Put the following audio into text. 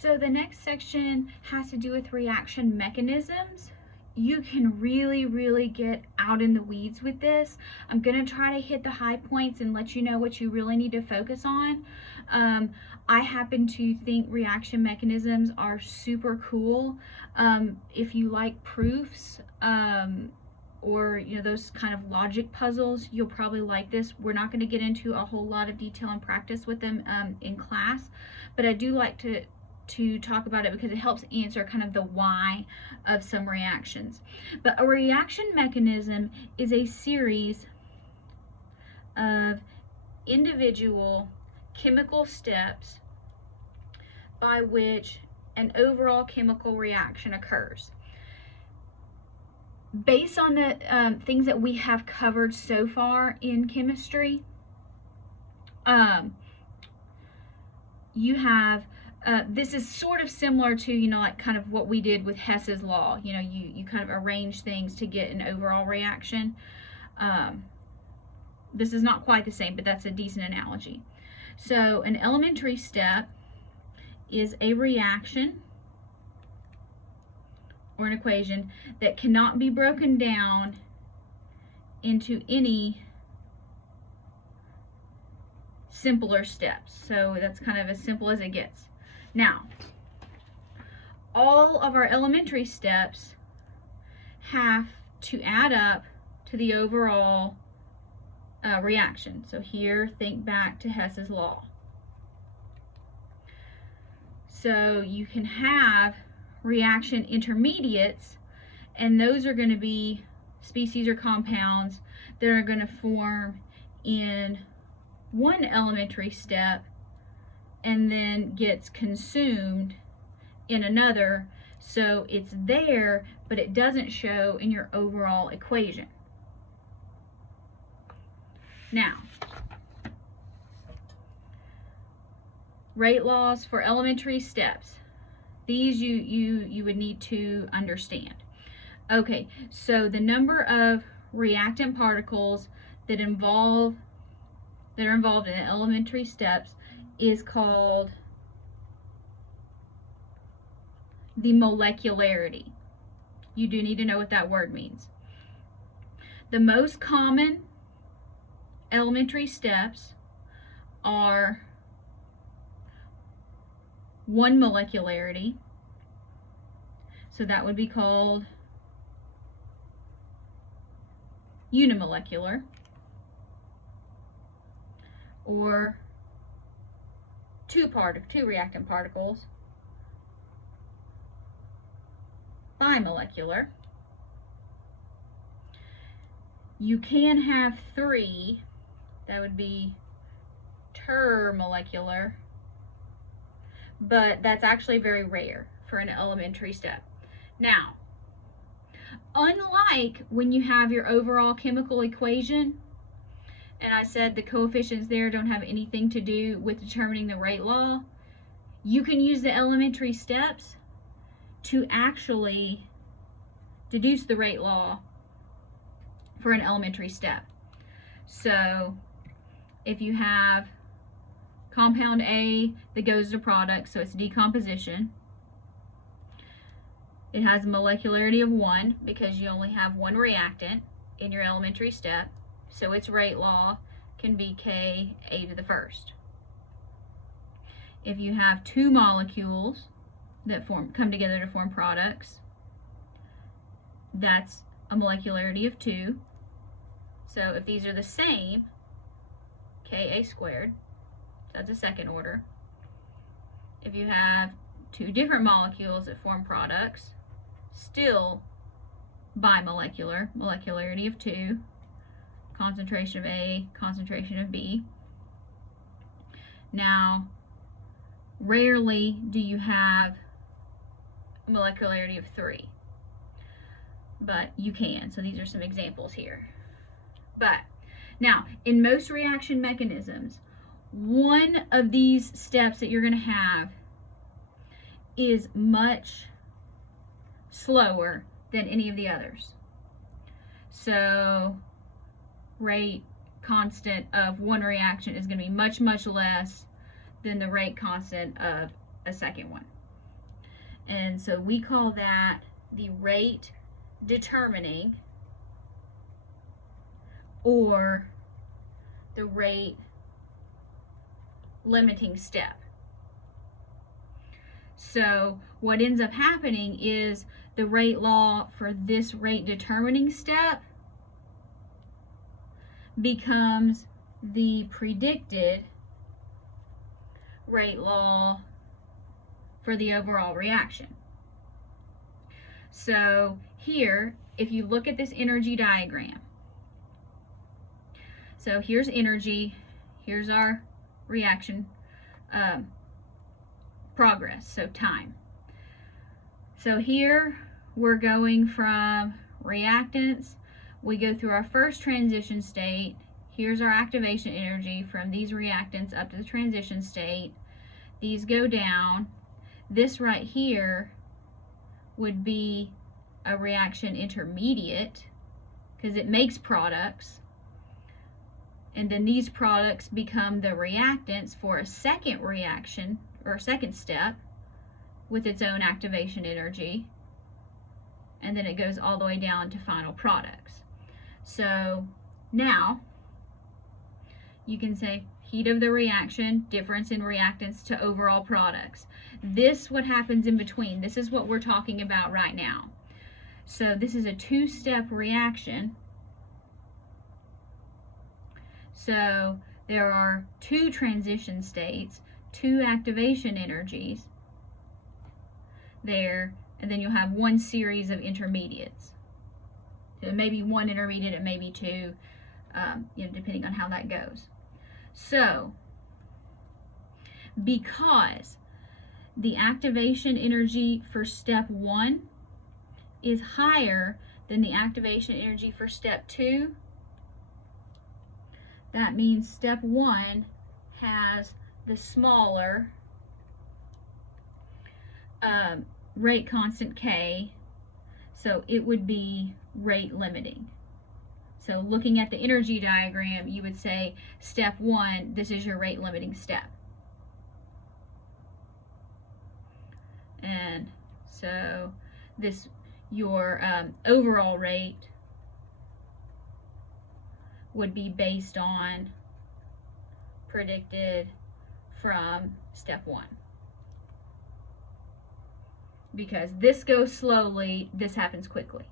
So the next section has to do with reaction mechanisms. You can really get out in the weeds with this. I'm going to try to hit the high points and let you know what you really need to focus on. I happen to think reaction mechanisms are super cool. If you like proofs, or those kind of logic puzzles, you'll probably like this. We're not going to get into a whole lot of detail and practice with them in class, but I do like to talk about it because it helps answer kind of the why of some reactions. But a reaction mechanism is a series of individual chemical steps by which an overall chemical reaction occurs. Based on the things that we have covered so far in chemistry, you have this is sort of similar to, like kind of what we did with Hess's law. You kind of arrange things to get an overall reaction. This is not quite the same, but that's a decent analogy. So an elementary step is a reaction or an equation that cannot be broken down into any simpler steps. So that's kind of as simple as it gets. Now, all of our elementary steps have to add up to the overall reaction. So here, think back to Hess's law. So you can have reaction intermediates, and those are going to be species or compounds that are going to form in one elementary step and then gets consumed in another. So it's there, but it doesn't show in your overall equation. Now, rate laws for elementary steps. These you would need to understand. Okay, so the number of reactant particles that are involved in elementary steps is called the molecularity. You do need to know what that word means. The most common elementary steps are 1 molecularity. So that would be called unimolecular, or two reactant particles, bimolecular. You can have 3, that would be termolecular, but that's actually very rare for an elementary step. Now, unlike when you have your overall chemical equation, and I said the coefficients there don't have anything to do with determining the rate law, you can use the elementary steps to actually deduce the rate law for an elementary step. So if you have compound A that goes to product, so it's decomposition, it has a molecularity of 1 because you only have 1 reactant in your elementary step. So its rate law can be Ka to the first. If you have 2 molecules that come together to form products, that's a molecularity of 2. So if these are the same, Ka squared, that's a second order. If you have 2 different molecules that form products, still bimolecular, molecularity of 2. Concentration of A, concentration of B. Now, rarely do you have a molecularity of 3, but you can. So these are some examples here. But now, in most reaction mechanisms, one of these steps that you're going to have is much slower than any of the others. So rate constant of one reaction is going to be much less than the rate constant of a second one. And so we call that the rate determining or the rate limiting step. So what ends up happening is the rate law for this rate determining step becomes the predicted rate law for the overall reaction. So here, if you look at this energy diagram, so here's energy, here's our reaction progress, so time. So here we're going from reactants, we go through our first transition state, here's our activation energy from these reactants up to the transition state, these go down, this right here would be a reaction intermediate because it makes products, and then these products become the reactants for a second reaction or second step with its own activation energy, and then it goes all the way down to final products. So now you can say heat of the reaction, difference in reactants to overall products. This, what happens in between, this is what we're talking about right now. So this is a two-step reaction. So there are two transition states, two activation energies there, and then you'll have one series of intermediates. So maybe one intermediate and maybe two, depending on how that goes. So, because the activation energy for step 1 is higher than the activation energy for step 2, that means step 1 has the smaller rate constant K, so it would be rate limiting. So looking at the energy diagram, you would say step 1, this is your rate limiting step. And so this, your overall rate would be based on predicted from step 1. Because this goes slowly, this happens quickly.